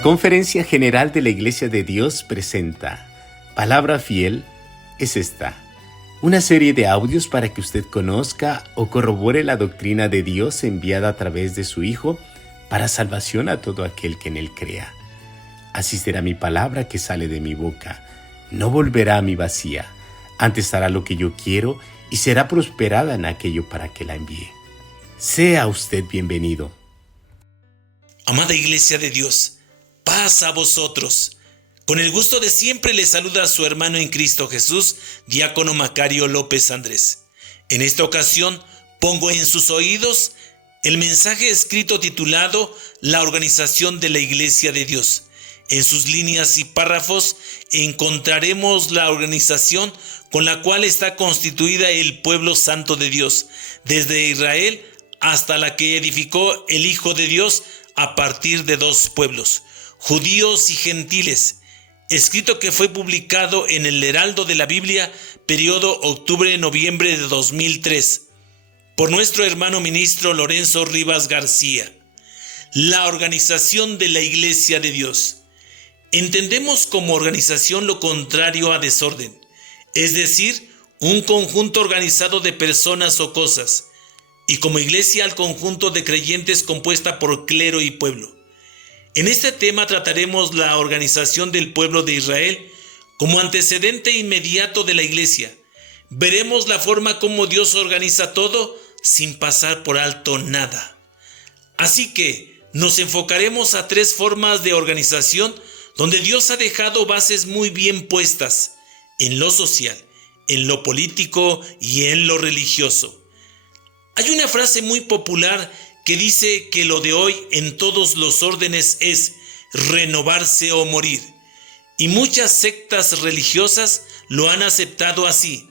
La Conferencia General de la Iglesia de Dios presenta Palabra Fiel es esta, una serie de audios para que usted conozca o corrobore la doctrina de Dios enviada a través de su Hijo para salvación a todo aquel que en Él crea. Así será mi palabra que sale de mi boca, no volverá a mí vacía, antes hará lo que yo quiero y será prosperada en aquello para que la envíe. Sea usted bienvenido. Amada Iglesia de Dios, paz a vosotros. Con el gusto de siempre le saluda a su hermano en Cristo Jesús, diácono Macario López Andrés. En esta ocasión pongo en sus oídos el mensaje escrito titulado La Organización de la Iglesia de Dios. En sus líneas y párrafos encontraremos la organización con la cual está constituida el pueblo santo de Dios, desde Israel hasta la que edificó el Hijo de Dios a partir de dos pueblos, judíos y gentiles, escrito que fue publicado en el Heraldo de la Biblia, periodo octubre-noviembre de 2003, por nuestro hermano ministro Lorenzo Rivas García. La organización de la Iglesia de Dios. Entendemos como organización lo contrario a desorden, es decir, un conjunto organizado de personas o cosas, y como iglesia al conjunto de creyentes compuesta por clero y pueblo. En este tema trataremos la organización del pueblo de Israel como antecedente inmediato de la iglesia. Veremos la forma como Dios organiza todo sin pasar por alto nada. Así que nos enfocaremos a tres formas de organización donde Dios ha dejado bases muy bien puestas: en lo social, en lo político y en lo religioso. Hay una frase muy popular que dice que lo de hoy en todos los órdenes es renovarse o morir. Y muchas sectas religiosas lo han aceptado así.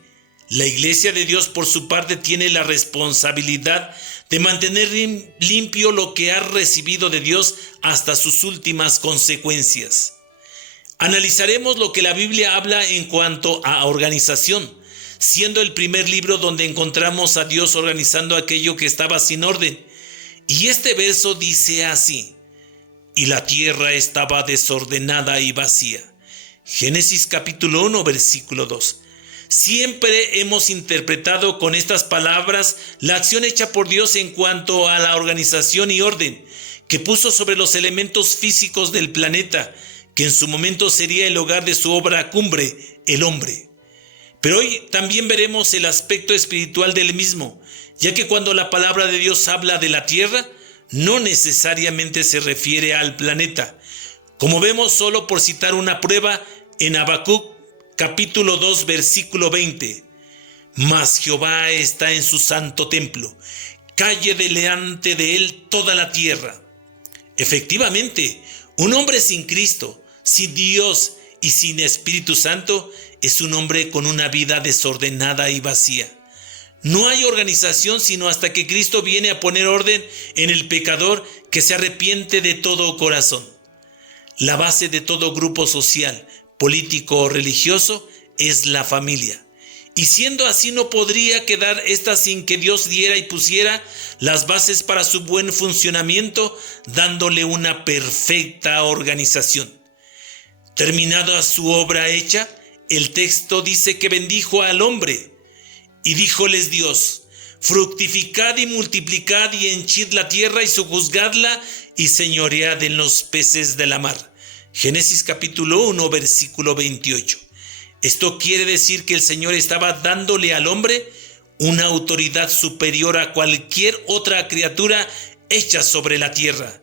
La Iglesia de Dios, por su parte, tiene la responsabilidad de mantener limpio lo que ha recibido de Dios hasta sus últimas consecuencias. Analizaremos lo que la Biblia habla en cuanto a organización, siendo el primer libro donde encontramos a Dios organizando aquello que estaba sin orden. Y este verso dice así: y la tierra estaba desordenada y vacía. Génesis capítulo 1, versículo 2. Siempre hemos interpretado con estas palabras la acción hecha por Dios en cuanto a la organización y orden que puso sobre los elementos físicos del planeta, que en su momento sería el hogar de su obra cumbre, el hombre. Pero hoy también veremos el aspecto espiritual del mismo, ya que cuando la palabra de Dios habla de la tierra, no necesariamente se refiere al planeta, como vemos solo por citar una prueba en Habacuc capítulo 2 versículo 20. Mas Jehová está en su santo templo, calle delante de él toda la tierra. Efectivamente, un hombre sin Cristo, sin Dios y sin Espíritu Santo es un hombre con una vida desordenada y vacía. No hay organización sino hasta que Cristo viene a poner orden en el pecador que se arrepiente de todo corazón. La base de todo grupo social, político o religioso es la familia. Y siendo así, no podría quedar esta sin que Dios diera y pusiera las bases para su buen funcionamiento, dándole una perfecta organización. Terminada su obra hecha, el texto dice que bendijo al hombre y díjoles Dios: fructificad y multiplicad y henchid la tierra y sojuzgadla y señoread en los peces de la mar. Génesis capítulo 1 versículo 28. Esto quiere decir que el Señor estaba dándole al hombre una autoridad superior a cualquier otra criatura hecha sobre la tierra,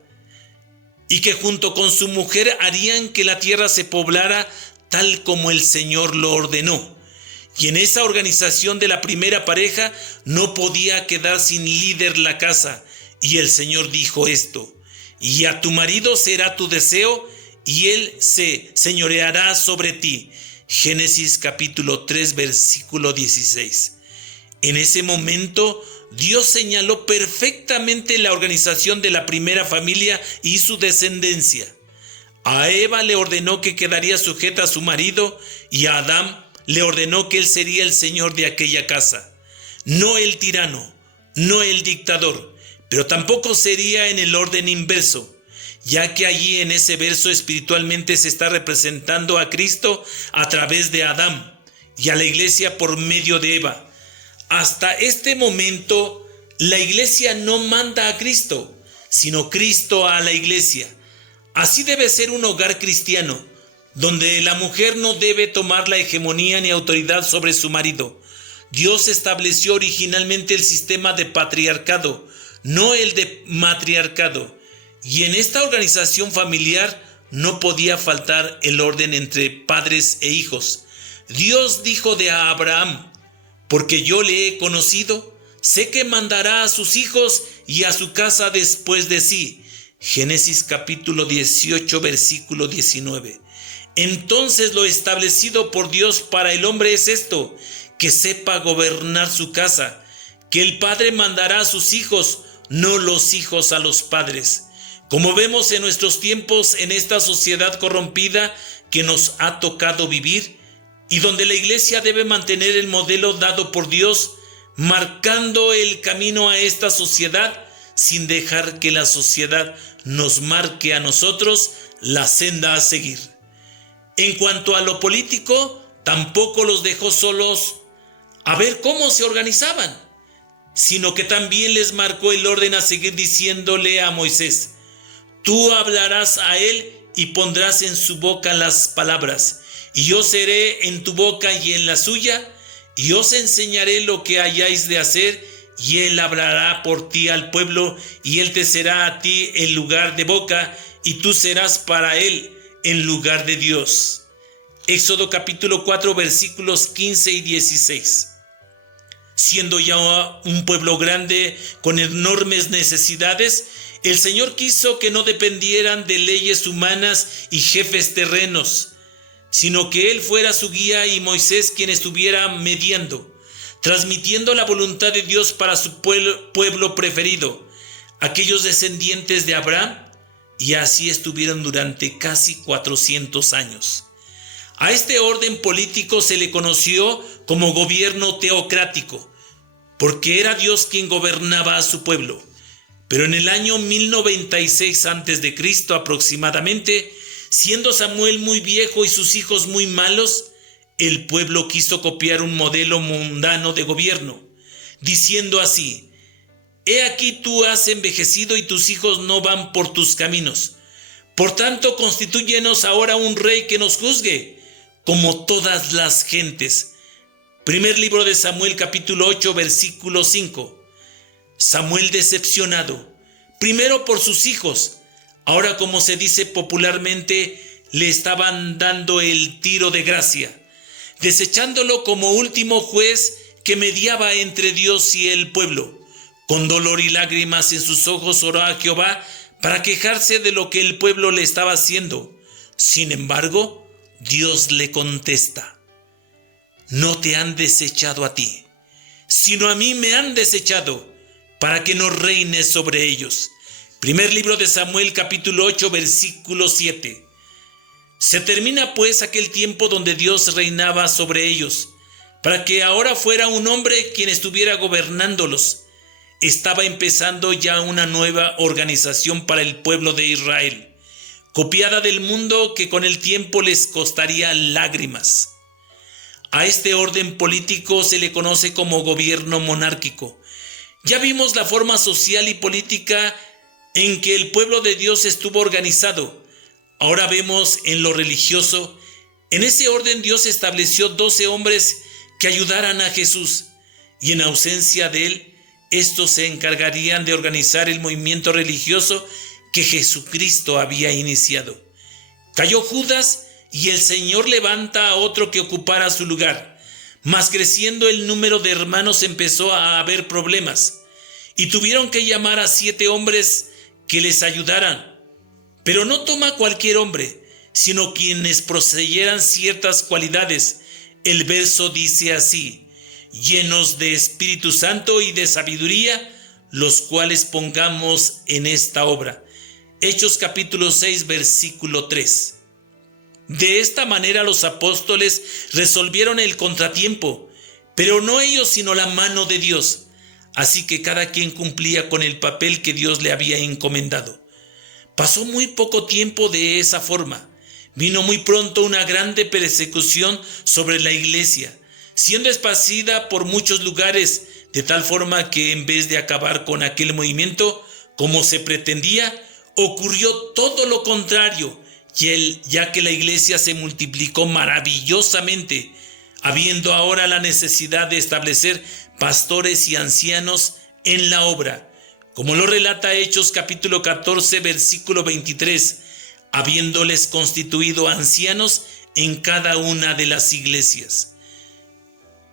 y que junto con su mujer harían que la tierra se poblara tal como el Señor lo ordenó. Y en esa organización de la primera pareja no podía quedar sin líder la casa. Y el Señor dijo esto: y a tu marido será tu deseo, y él se señoreará sobre ti. Génesis capítulo 3 versículo 16. En ese momento Dios señaló perfectamente la organización de la primera familia y su descendencia. A Eva le ordenó que quedaría sujeta a su marido, y a Adán le ordenó que él sería el señor de aquella casa. No el tirano, no el dictador, pero tampoco sería en el orden inverso. ya que allí en ese verso espiritualmente se está representando a Cristo a través de Adán y a la iglesia por medio de Eva. Hasta este momento, la iglesia no manda a Cristo, sino Cristo a la iglesia. Así debe ser un hogar cristiano, donde la mujer no debe tomar la hegemonía ni autoridad sobre su marido. Dios estableció originalmente el sistema de patriarcado, no el de matriarcado. Y en esta organización familiar no podía faltar el orden entre padres e hijos. Dios dijo de Abraham: porque yo le he conocido, sé que mandará a sus hijos y a su casa después de sí. Génesis capítulo 18, versículo 19. Entonces lo establecido por Dios para el hombre es esto: que sepa gobernar su casa, que el padre mandará a sus hijos, no los hijos a los padres. Como vemos en nuestros tiempos, en esta sociedad corrompida que nos ha tocado vivir, y donde la iglesia debe mantener el modelo dado por Dios, marcando el camino a esta sociedad, sin dejar que la sociedad nos marque a nosotros la senda a seguir. En cuanto a lo político, tampoco los dejó solos a ver cómo se organizaban, sino que también les marcó el orden a seguir, diciéndole a Moisés: tú hablarás a él y pondrás en su boca las palabras, y yo seré en tu boca y en la suya, y os enseñaré lo que hayáis de hacer, y él hablará por ti al pueblo, y él te será a ti en lugar de boca, y tú serás para él en lugar de Dios. Éxodo capítulo 4, versículos 15 y 16. Siendo ya un pueblo grande con enormes necesidades, el Señor quiso que no dependieran de leyes humanas y jefes terrenos, sino que Él fuera su guía y Moisés quien estuviera mediando, transmitiendo la voluntad de Dios para su pueblo preferido, aquellos descendientes de Abraham, y así estuvieron durante casi 400 años. A este orden político se le conoció como gobierno teocrático, porque era Dios quien gobernaba a su pueblo. Pero en el año 1096 a.C. aproximadamente, siendo Samuel muy viejo y sus hijos muy malos, el pueblo quiso copiar un modelo mundano de gobierno, diciendo así: he aquí tú has envejecido y tus hijos no van por tus caminos. Por tanto, constitúyenos ahora un rey que nos juzgue, como todas las gentes. Primer libro de Samuel capítulo 8, versículo 5. Samuel decepcionado, primero por sus hijos, ahora, como se dice popularmente, le estaban dando el tiro de gracia, desechándolo como último juez que mediaba entre Dios y el pueblo. Con dolor y lágrimas en sus ojos oró a Jehová para quejarse de lo que el pueblo le estaba haciendo. Sin embargo, Dios le contesta: no te han desechado a ti, sino a mí me han desechado, para que no reines sobre ellos. Primer libro de Samuel capítulo 8, versículo 7. Se termina pues aquel tiempo donde Dios reinaba sobre ellos, para que ahora fuera un hombre quien estuviera gobernándolos. Estaba empezando ya una nueva organización para el pueblo de Israel, copiada del mundo, que con el tiempo les costaría lágrimas. A este orden político se le conoce como gobierno monárquico. Ya vimos la forma social y política en que el pueblo de Dios estuvo organizado. Ahora vemos en lo religioso. En ese orden Dios estableció 12 hombres que ayudaran a Jesús, y en ausencia de él, estos se encargarían de organizar el movimiento religioso que Jesucristo había iniciado. Cayó Judas y el Señor levanta a otro que ocupara su lugar. Mas creciendo el número de hermanos empezó a haber problemas, y tuvieron que llamar a 7 hombres que les ayudaran. Pero no toma cualquier hombre, sino quienes poseyeran ciertas cualidades. El verso dice así: llenos de Espíritu Santo y de sabiduría, los cuales pongamos en esta obra. Hechos capítulo 6, versículo 3. De esta manera los apóstoles resolvieron el contratiempo, pero no ellos, sino la mano de Dios. Así que cada quien cumplía con el papel que Dios le había encomendado. Pasó muy poco tiempo de esa forma. Vino muy pronto una grande persecución sobre la iglesia, siendo esparcida por muchos lugares, de tal forma que en vez de acabar con aquel movimiento, como se pretendía, ocurrió todo lo contrario, ya que la iglesia se multiplicó maravillosamente, habiendo ahora la necesidad de establecer pastores y ancianos en la obra, como lo relata Hechos capítulo 14, versículo 23, habiéndoles constituido ancianos en cada una de las iglesias.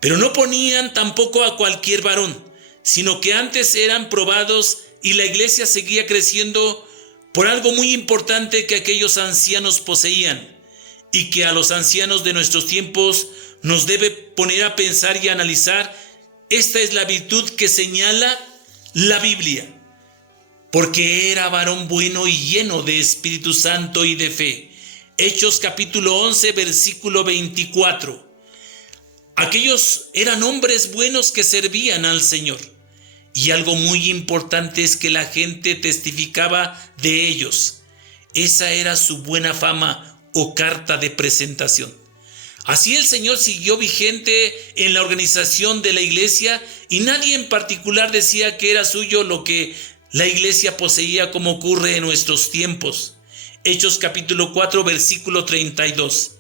Pero no ponían tampoco a cualquier varón, sino que antes eran probados, y la iglesia seguía creciendo por algo muy importante que aquellos ancianos poseían, y que a los ancianos de nuestros tiempos nos debe poner a pensar y a analizar. Esta es la virtud que señala la Biblia, porque era varón bueno y lleno de Espíritu Santo y de fe. Hechos capítulo 11, versículo 24. Aquellos eran hombres buenos que servían al Señor. Y algo muy importante es que la gente testificaba de ellos. Esa era su buena fama o carta de presentación. Así el Señor siguió vigente en la organización de la iglesia, y nadie en particular decía que era suyo lo que la iglesia poseía, como ocurre en nuestros tiempos. Hechos capítulo 4, versículo 32.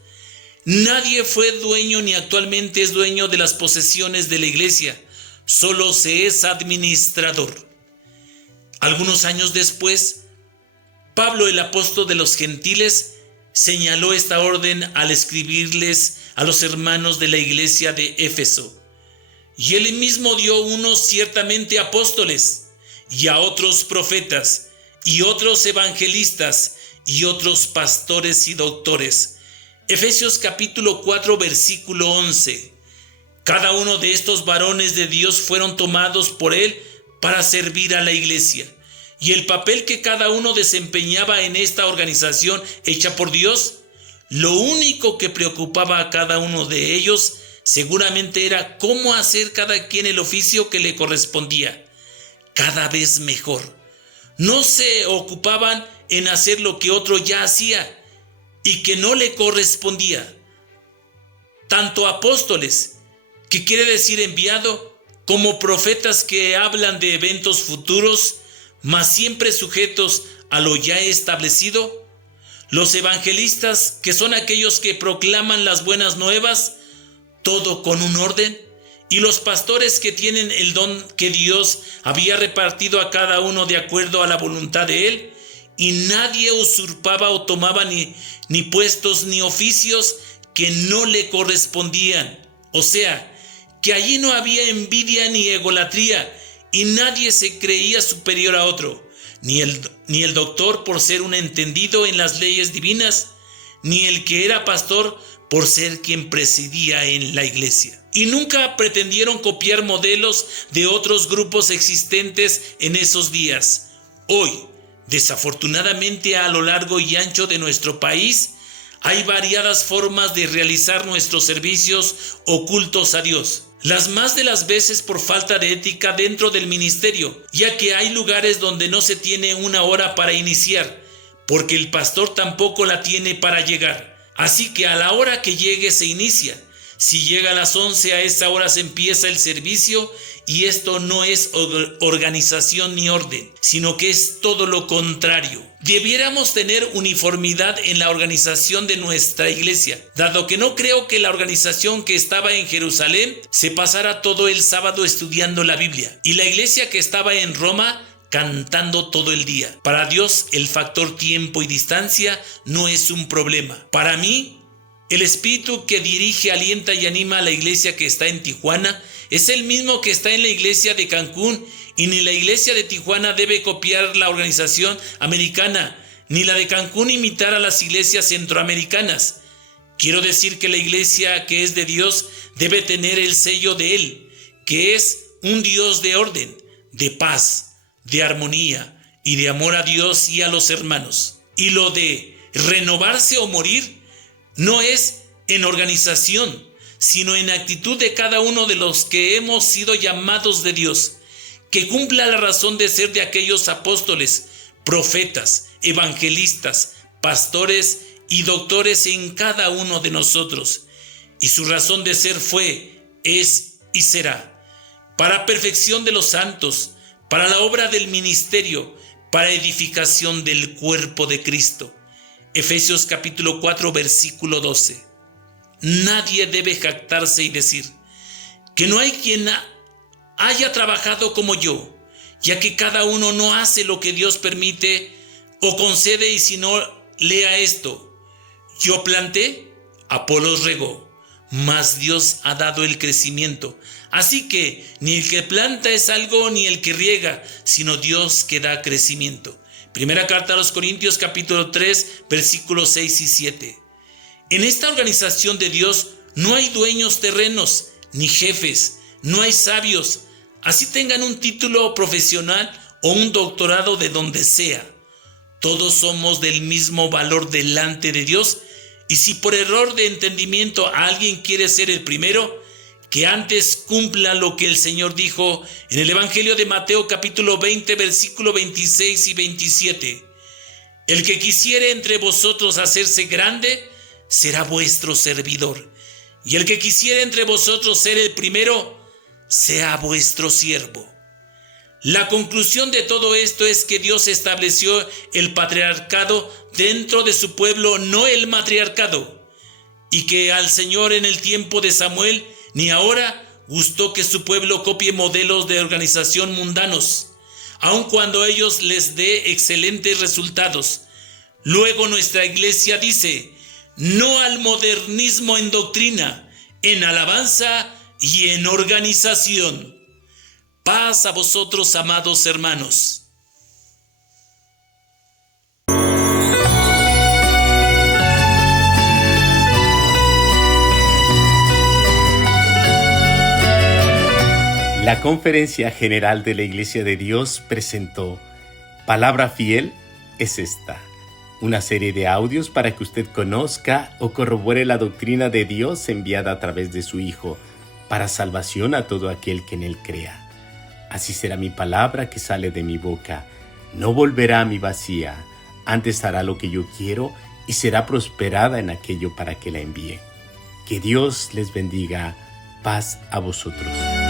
Nadie fue dueño ni actualmente es dueño de las posesiones de la iglesia, solo se es administrador. Algunos años después, Pablo, el apóstol de los gentiles, señaló esta orden al escribirles a los hermanos de la iglesia de Éfeso. Y él mismo dio unos ciertamente apóstoles, y a otros profetas, y otros evangelistas, y otros pastores y doctores. Efesios capítulo 4, versículo 11. Cada uno de estos varones de Dios fueron tomados por él para servir a la iglesia. Y el papel que cada uno desempeñaba en esta organización hecha por Dios, lo único que preocupaba a cada uno de ellos seguramente era cómo hacer cada quien el oficio que le correspondía cada vez mejor. No se ocupaban en hacer lo que otro ya hacía y que no le correspondía. Tanto apóstoles, que quiere decir enviado, como profetas que hablan de eventos futuros, mas siempre sujetos a lo ya establecido. Los evangelistas, que son aquellos que proclaman las buenas nuevas, todo con un orden. Y los pastores, que tienen el don que Dios había repartido a cada uno de acuerdo a la voluntad de él, y nadie usurpaba o tomaba ni puestos ni oficios que no le correspondían. O sea, que allí no había envidia ni egolatría, y nadie se creía superior a otro, ni el doctor por ser un entendido en las leyes divinas, ni el que era pastor por ser quien presidía en la iglesia. Y nunca pretendieron copiar modelos de otros grupos existentes en esos días. Hoy, desafortunadamente, a lo largo y ancho de nuestro país, hay variadas formas de realizar nuestros servicios ocultos a Dios. Las más de las veces por falta de ética dentro del ministerio, ya que hay lugares donde no se tiene una hora para iniciar, porque el pastor tampoco la tiene para llegar. Así que a la hora que llegue se inicia. Si llega a las 11, a esa hora se empieza el servicio, y esto no es organización ni orden, sino que es todo lo contrario. Debiéramos tener uniformidad en la organización de nuestra iglesia, dado que no creo que la organización que estaba en Jerusalén se pasara todo el sábado estudiando la Biblia, y la iglesia que estaba en Roma cantando todo el día. Para Dios, el factor tiempo y distancia no es un problema. Para mí, el espíritu que dirige, alienta y anima a la iglesia que está en Tijuana es el mismo que está en la iglesia de Cancún, y ni la iglesia de Tijuana debe copiar la organización americana, ni la de Cancún imitar a las iglesias centroamericanas. Quiero decir que la iglesia que es de Dios debe tener el sello de Él, que es un Dios de orden, de paz, de armonía y de amor a Dios y a los hermanos. Y lo de renovarse o morir no es en organización, sino en actitud de cada uno de los que hemos sido llamados de Dios, que cumpla la razón de ser de aquellos apóstoles, profetas, evangelistas, pastores y doctores en cada uno de nosotros. Y su razón de ser fue, es y será para perfección de los santos, para la obra del ministerio, para edificación del cuerpo de Cristo. Efesios capítulo 4, versículo 12. Nadie debe jactarse y decir que no hay quien haya trabajado como yo, ya que cada uno no hace lo que Dios permite o concede, y si no, lea esto: yo planté, Apolos regó, mas Dios ha dado el crecimiento. Así que ni el que planta es algo, ni el que riega, sino Dios que da crecimiento. Primera carta a los Corintios capítulo 3, versículos 6 y 7. En esta organización de Dios no hay dueños terrenos, ni jefes, no hay sabios, así tengan un título profesional o un doctorado de donde sea. Todos somos del mismo valor delante de Dios, y si por error de entendimiento alguien quiere ser el primero, que antes cumpla lo que el Señor dijo en el Evangelio de Mateo capítulo 20, versículo 26 y 27. El que quisiere entre vosotros hacerse grande, será vuestro servidor. Y el que quisiere entre vosotros ser el primero, sea vuestro siervo. La conclusión de todo esto es que Dios estableció el patriarcado dentro de su pueblo, no el matriarcado, y que al Señor en el tiempo de Samuel ni ahora gustó que su pueblo copie modelos de organización mundanos, aun cuando ellos les dé excelentes resultados. Luego nuestra iglesia dice: no al modernismo en doctrina, en alabanza y en organización. Paz a vosotros, amados hermanos. La Conferencia General de la Iglesia de Dios presentó Palabra Fiel es esta, una serie de audios para que usted conozca o corrobore la doctrina de Dios enviada a través de su Hijo, para salvación a todo aquel que en Él crea. Así será mi palabra que sale de mi boca, no volverá a mí vacía, antes hará lo que yo quiero y será prosperada en aquello para que la envíe. Que Dios les bendiga. Paz a vosotros.